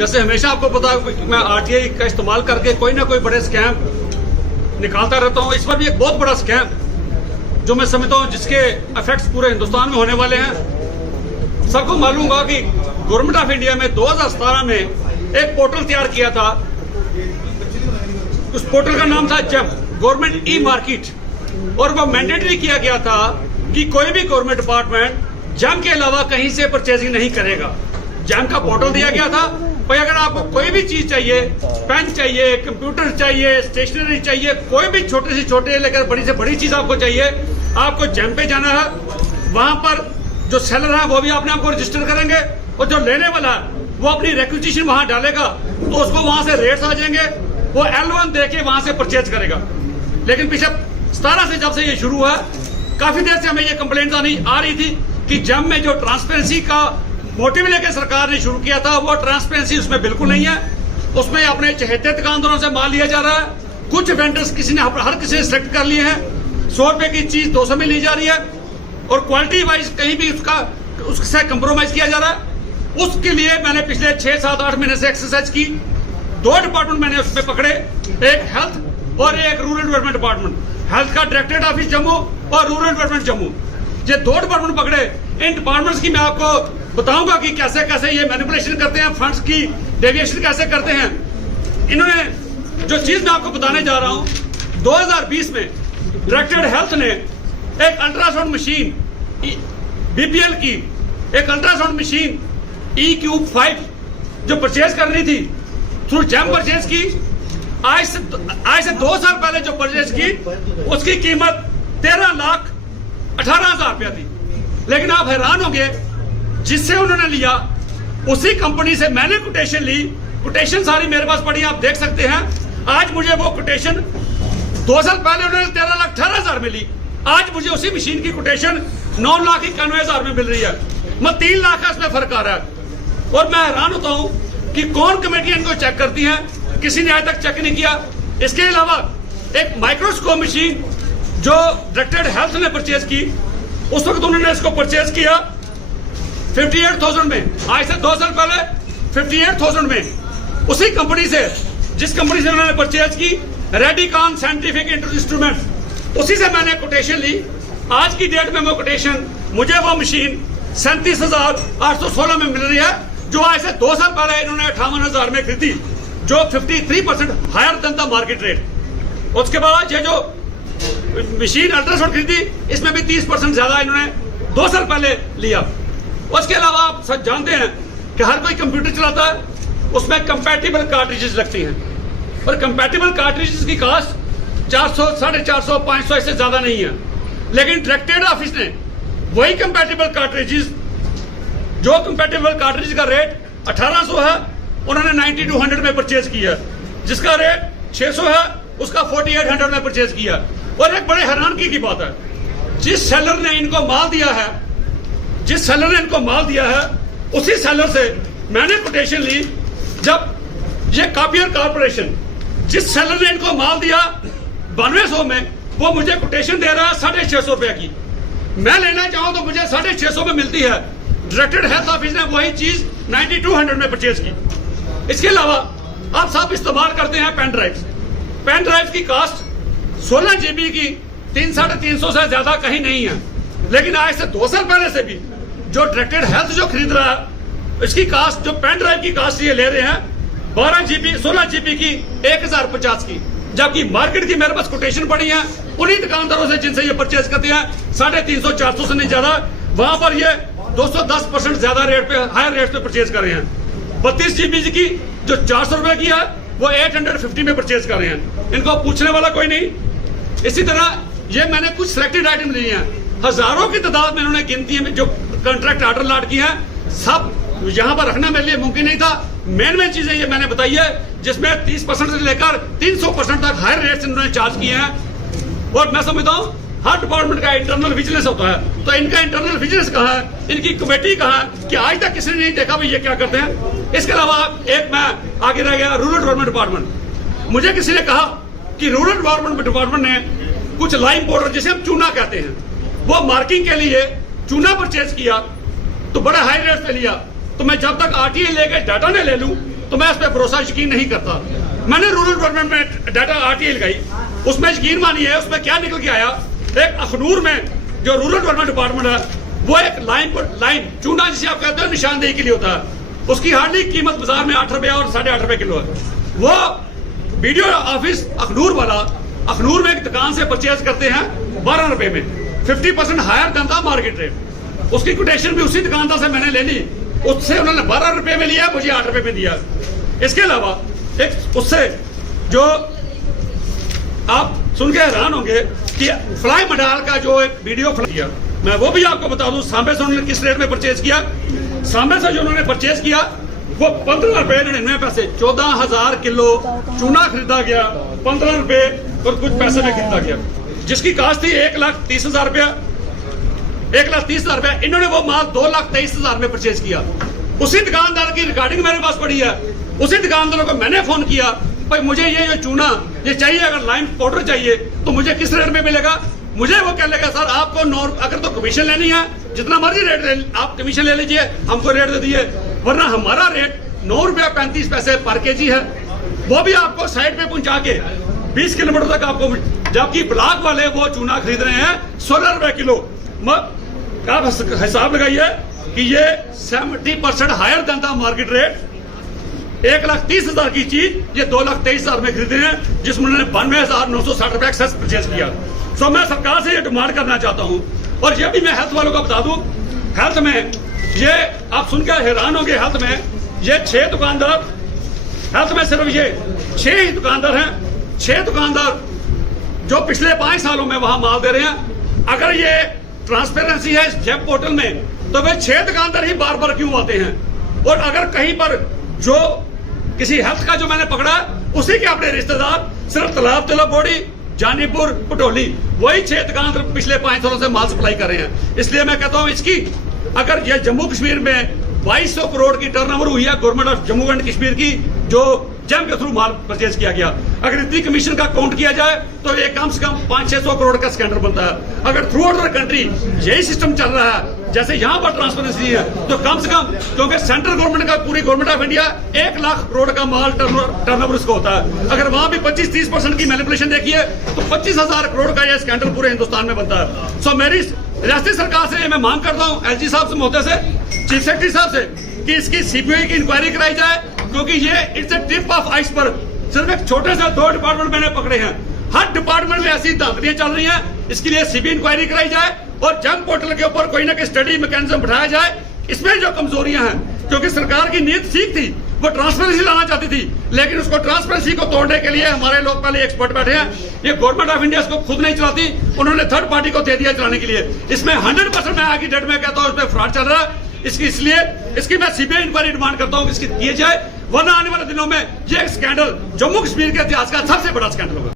जैसे हमेशा आपको पता है मैं आरटीआई का इस्तेमाल करके कोई ना कोई बड़े स्कैम निकालता रहता हूं। इस पर भी एक बहुत बड़ा स्कैम जो मैं समझता हूं जिसके इफेक्ट्स पूरे हिंदुस्तान में होने वाले हैं। सबको मालूम होगा कि गवर्नमेंट ऑफ इंडिया में 2017 में एक पोर्टल तैयार किया था। उस पोर्टल का नाम था जेम, गवर्नमेंट ई मार्केट, और वह मैंडेटरी किया गया था कि कोई भी गवर्नमेंट डिपार्टमेंट जेम के अलावा कहीं से परचेजिंग नहीं करेगा। जेम का पोर्टल दिया गया था भाई, अगर आपको कोई भी चीज चाहिए, पेन चाहिए, कंप्यूटर चाहिए, स्टेशनरी चाहिए, कोई भी छोटे से छोटे लेकर बड़ी से बड़ी चीज आपको चाहिए, आपको जेम पे जाना है। वहां पर जो सेलर है वो भी अपने आप को रजिस्टर करेंगे और जो लेने वाला है वो अपनी रिक्विजिशन वहां डालेगा तो उसको वहां से रेट्स आ जाएंगे, वो L1 दे के वहां से परचेज करेगा। लेकिन पिछले 17 से जब से ये शुरू हुआ, काफी देर से हमें ये कंप्लेंट आ रही थी कि जेम में जो ट्रांसपेरेंसी का मोटिव लेकर सरकार ने शुरू किया था वो ट्रांसपेरेंसी उसमें बिल्कुल नहीं है। उसमें अपने चहेते दुकानदारों से माल लिया जा रहा है। कुछ वेंडर्स किसी ने हर किसी ने सिलेक्ट कर लिए हैं। 100 रुपए की चीज 200 में ली जा रही है और क्वालिटी वाइज कहीं भी उससे कंप्रोमाइज किया जा रहा है। उसके लिए मैंने पिछले 6, 7, 8 महीने से एक्सरसाइज की। 2 डिपार्टमेंट मैंने उसमें पकड़े, एक हेल्थ और एक रूरल डेवलपमेंट डिपार्टमेंट। हेल्थ का डायरेक्टरेट ऑफिस जम्मू और रूरल डेवलपमेंट जम्मू, ये 2 डिपार्टमेंट पकड़े। इन डिपार्टमेंट्स की मैं आपको बताऊंगा कि कैसे कैसे ये मैनिपुलेशन करते हैं, फंड्स की डेविएशन कैसे करते हैं। इन्होंने जो चीज मैं आपको बताने जा रहा हूं, 2020 में डायरेक्टरेट हेल्थ ने एक अल्ट्रासाउंड मशीन बीपीएल की एक अल्ट्रासाउंड मशीन E-Cube5 जो परचेज करनी थी थ्रू जेम परचेज की। आज से 2 साल पहले जो परचेज की उसकी कीमत 13,18,000 रुपया थी। लेकिन आप हैरान होंगे, जिससे उन्होंने लिया उसी कंपनी से मैंने कोटेशन ली। कोटेशन सारी मेरे पास पड़ी, आप देख सकते हैं। आज मुझे वो कोटेशन 2 साल पहले उन्होंने 13,18,000 में ली, आज मुझे उसी मशीन की कोटेशन 9,91,000 में मिल रही है। मैं 3 लाख का इसमें फर्क आ रहा है। और मैं हैरान होता हूं कि कौन कमेटी इनको चेक करती है, किसी ने आज तक चेक नहीं किया। इसके अलावा एक माइक्रोस्कोप मशीन जो डायरेक्टरेट हेल्थ ने परचेज की, उस वक्त उन्होंने इसको परचेज किया 58,000 में। आज से 2 साल पहले 58,000 में उसी कंपनी से, जिस कंपनी से उन्होंने परचेज की, रेडिकॉन साइंटिफिक इंस्ट्रूमेंट, उसी से मैंने कोटेशन ली। आज की डेट में वो कोटेशन, मुझे वो मशीन 37,816 में मिल रही है, जो आज से 2 साल पहले इन्होंने 58,000 में खरीदी, जो 53% higher than the market rate. उसके बाद ये जो मशीन अल्ट्रासाउंड खरीदी, इसमें भी 30% ज्यादा इन्होंने 2 साल पहले लिया। उसके अलावा आप सब जानते हैं कि हर कोई कंप्यूटर चलाता है, उसमें कंपैटिबल कार्ट्रिजेस लगती हैं और कंपैटिबल कार्ट्रिजेस की कॉस्ट 400, 450, 500 इससे ज्यादा नहीं है। लेकिन डायरेक्टरेट ऑफिस ने वही कंपैटिबल कार्ट्रिजेस, जो कंपैटिबल कार्ट्रिज का रेट 1800 है, उन्होंने 9200 में परचेज किया। जिसका रेट 600 है उसका 4800 में परचेज किया। और एक बड़े हैरानगी की बात है, जिस सेलर ने इनको माल दिया है उसी सेलर से मैंने कोटेशन ली। जब ये कापियर कारपोरेशन, जिस सेलर ने इनको माल दिया 9200 में, वो मुझे कोटेशन दे रहा है 650 रुपए की। मैं लेना चाहूं तो मुझे 650 में मिलती है। डायरेक्टरेट हेल्थ ऑफिस ने वही चीज 9200 में परचेज की। इसके अलावा आप सब इस्तेमाल करते हैं पेन ड्राइव। पेन ड्राइव की कॉस्ट 16 GB की 300-350 से ज्यादा कहीं नहीं है। लेकिन आज से 2 साल पहले से भी जो डायरेक्टरेट हेल्थ जो खरीद रहा है, इसकी कॉस्ट, जो पेन ड्राइव की कॉस्ट ये ले रहे हैं 12 GB, 16 GB की 1050 की। जबकि मार्केट की मेरे पास कोटेशन पड़ी है उन्हीं दुकानदारों से जिनसे ये परचेज करते हैं 350-400 से नहीं ज्यादा। वहां पर ये 210% ज्यादा रेट पे, हायर रेट पे परचेज कर रहे हैं। 32 GB की जो 400 रुपए की है वो 850 में परचेज कर रहे हैं। इनको पूछने वाला कोई नहीं। इसी तरह ये मैंने कुछ सिलेक्टेड आइटम लिए हैं, हजारों की तादाद में इन्होंने गिनती में जो कॉन्ट्रैक्ट ऑर्डर लॉट किए हैं, सब यहाँ पर रखना मेरे लिए मुमकिन नहीं था। मेन चीजें ये मैंने बताई है, जिसमें 30% से लेकर 300% तक हायर रेट इन्होंने चार्ज किए हैं। और मैं समझता हूँ हर डिपार्टमेंट का इंटरनल विजिलेंस होता है, तो इनका इंटरनल विजिलेंस कहाँ है, इनकी कमेटी कहाँ है कि आज तक किसी ने नहीं देखा भाई ये क्या करते हैं। इसके अलावा एक मैं आगे रह गया, रूरल डेवलपमेंट डिपार्टमेंट। मुझे किसी ने कहा कि रूरल डेवलपमेंट डिपार्टमेंट ने कुछ लाइम पाउडर, जिसे हम चूना कहते हैं, वो मार्किंग के लिए चूना परचेज किया तो बड़ा हाई रेट पे लिया। तो मैं जब तक आरटीआई लेकर डाटा न ले लूं तो मैं इस पर भरोसा यकीन नहीं करता। मैंने रूरल गवर्नमेंट में डाटा RTI लगाई, उसमें यकीन मानिए उसमें क्या निकल के आया। एक अखनूर में जो रूरल डेवलपमेंट डिपार्टमेंट है वो एक लाइन चूना जिसे आप कहते हो निशानदेही के लिए होता है, उसकी हार्डली कीमत बाजार में 8 रुपए और 8.5 रुपए किलो है। वो BDO ऑफिस अखनूर वाला अखनूर में एक दुकान से परचेज करते हैं 12 रुपए में, 50% हायर देन था मार्केट रेट। उसकी कोटेशन भी उसी दुकानदार से मैंने ले ली, उससे उन्होंने 12 रुपए में लिया, मुझे 8 रुपए में दिया। इसके अलावा एक उससे जो आप सुन के हैरान होंगे कि फ्लाई मडाल का जो एक वीडियो किया, मैं वो भी आपको बता दूं। सांबे से उन्होंने किस रेट में परचेज किया, सांबे से जो उन्होंने परचेज किया वो 15 रुपए 99 पैसे, 14,000 किलो चूना खरीदा गया, 15 रुपए और कुछ पैसे में खरीदा गया, जिसकी कास्ट थी 1,30,000 रुपया, 1,30,000 रुपया। इन्होंने वो माल 2,23,000 में परचेज किया। उसी दुकानदार की रिकॉर्डिंग मेरे पास पड़ी है, उसी दुकानदारों को मैंने फोन किया, भाई मुझे ये जो चूना ये चाहिए, अगर लाइम पाउडर चाहिए तो मुझे किस रेट में मिलेगा। मुझे वो कह लेगा सर आपको अगर तो कमीशन लेनी है जितना मर्जी रेट आप कमीशन ले लीजिए, हमको रेट दे दिए, वरना हमारा रेट 9 रुपया 35 पैसे पर केजी है, वो भी आपको साइड पे पहुंचा के 20 किलोमीटर तक आपको, जबकि ब्लॉक वाले वो चूना खरीद रहे हैं 16 रुपए किलो। आप हिसाब लगाइए कि ये 70% हायर देन था मार्केट रेट। 1,30,000 की चीज ये 2,23,000 में खरीदे हैं, जिसमें उन्होंने 92,960 रुपए एक्सेस परचेज किया। सो मैं सरकार से ये डिमांड करना चाहता हूं, और ये भी मैं हेल्थ वालों को बता दूं, हेल्थ में ये आप सुनकर हैरान होंगे, हेल्थ में ये 6 दुकानदार, हेल्थ में सिर्फ ये 6 ही दुकानदार हैं, 6 दुकानदार जो पिछले 5 सालों में वहां माल दे रहे हैं। अगर ये ट्रांसपेरेंसी है इस जेब पोर्टल में, तो वे 6 दुकानदार ही बार बार क्यों आते हैं। और अगर कहीं पर जो किसी हेल्थ का जो मैंने पकड़ा उसी के अपने रिश्तेदार सिर्फ तालाब तिला बोड़ी जानीपुर पटोली वही 6 दुकानदार पिछले 5 सालों से माल सप्लाई कर रहे हैं। इसलिए मैं कहता हूं इसकी अगर ये जम्मू कश्मीर में 2200 करोड़ की टर्नओवर हुई है government of Jammu and Kashmir की, जो जैम के थ्रू माल परचेज किया गया, अगर इतनी कमीशन का काउंट किया जाए तो ये कम से कम 500-600 करोड़ का स्कैंडल बनता है। अगर थ्रू आउट द कंट्री यही सिस्टम चल रहा है जैसे यहाँ पर ट्रांसपेरेंसी है, तो कम से कम, क्योंकि सेंट्रल गवर्नमेंट का पूरी government of India 1 lakh crore का माल टर्नओवर इसको होता है, अगर वहां भी 25-30% की मैनिपुलेशन देखिए तो 25,000 करोड़ का यह स्कैंडल पूरे हिंदुस्तान में बनता है। सो मेरी रियासती सरकार से मैं मांग करता हूँ, LG साहब से, महोदय से, चीफ सेक्रेटरी साहब से, कि इसकी CBI की इंक्वायरी कराई जाए, क्योंकि ये it's a tip of iceberg. सिर्फ एक छोटे से 2 डिपार्टमेंट मैंने पकड़े हैं, हर डिपार्टमेंट में ऐसी धांधलियां चल रही हैं। इसके लिए CBI इंक्वायरी कराई जाए और जंग पोर्टल के ऊपर कोई ना कोई स्टडी मैकेनिज्म बैठाया जाए। इसमें जो कमजोरियां हैं, क्योंकि सरकार की नीयत ठीक थी, वो ट्रांसपेरेंसी लाना चाहती थी, लेकिन उसको ट्रांसपेरेंसी को तोड़ने के लिए हमारे लोग पहले एक्सपर्ट बैठे हैं। ये गवर्नमेंट ऑफ इंडिया इसको खुद नहीं चलाती, उन्होंने थर्ड पार्टी को दे दिया चलाने के लिए। इसमें 100% मैं आगे डेट में कहता हूँ इसमें फ्रॉड चल रहा है। इसलिए इसकी मैं CBI इंक्वायरी डिमांड करता हूँ, इसकी किए जाए, वरना आने वाले दिनों में ये स्कैंडल जम्मू कश्मीर के इतिहास का सबसे बड़ा स्कैंडल होगा।